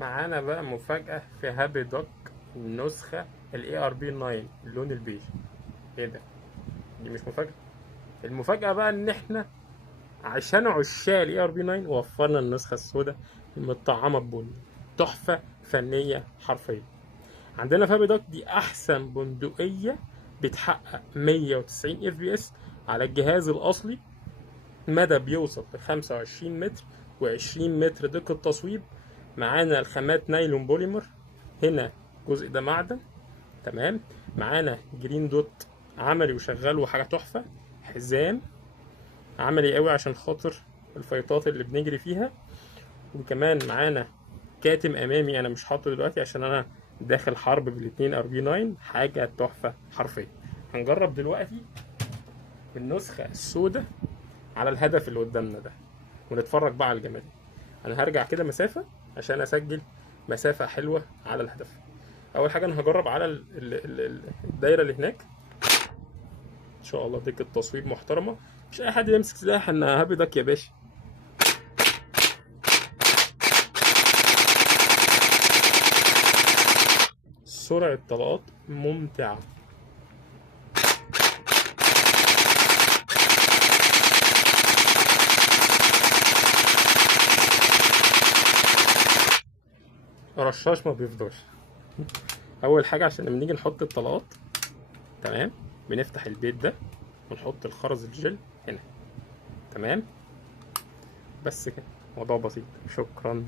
معانا بقى مفاجأة في هابي دوك النسخة الاي ار بي 9 اللون البيج. ايه ده؟ دي مش مفاجأة. المفاجأة بقى ان احنا عشان عشاق الاي ار بي 9 وفرنا النسخة السوداء المطعمة ببني. تحفة فنية حرفيا. عندنا في هابي دوك دي احسن بندقية بتحقق 190 اف بي اس على الجهاز الاصلي. مدى بيوصل ل 25 متر و20 متر دقة تصويب. معانا الخامات نايلون بوليمر. هنا الجزء ده معدن. تمام. معانا جرين دوت عملي وشغال وحاجة تحفة. حزام عملي قوي عشان خاطر الفيطات اللي بنجري فيها. وكمان معانا كاتم امامي انا مش حاطه دلوقتي عشان انا داخل حرب بالاتنين ار بي 9. حاجة تحفة حرفيا. هنجرب دلوقتي بالنسخة السوداء على الهدف اللي قدامنا ده ونتفرج بقى على الجمال. انا هرجع كده مسافة عشان اسجل مسافة حلوة على الهدف. اول حاجة انا هجرب على الدايرة اللي هناك. ان شاء الله ديك التصويب محترمة. مش اي حد يمسك سلاح. انا هابي دك يا باشا. سرعة طلقات ممتعة. رشاش ما بيفضاش. اول حاجة عشان لما نيجي نحط الطلقات، تمام، بنفتح البيت ده ونحط الخرز الجل هنا. تمام. بس كده، موضوع بسيط. شكرا.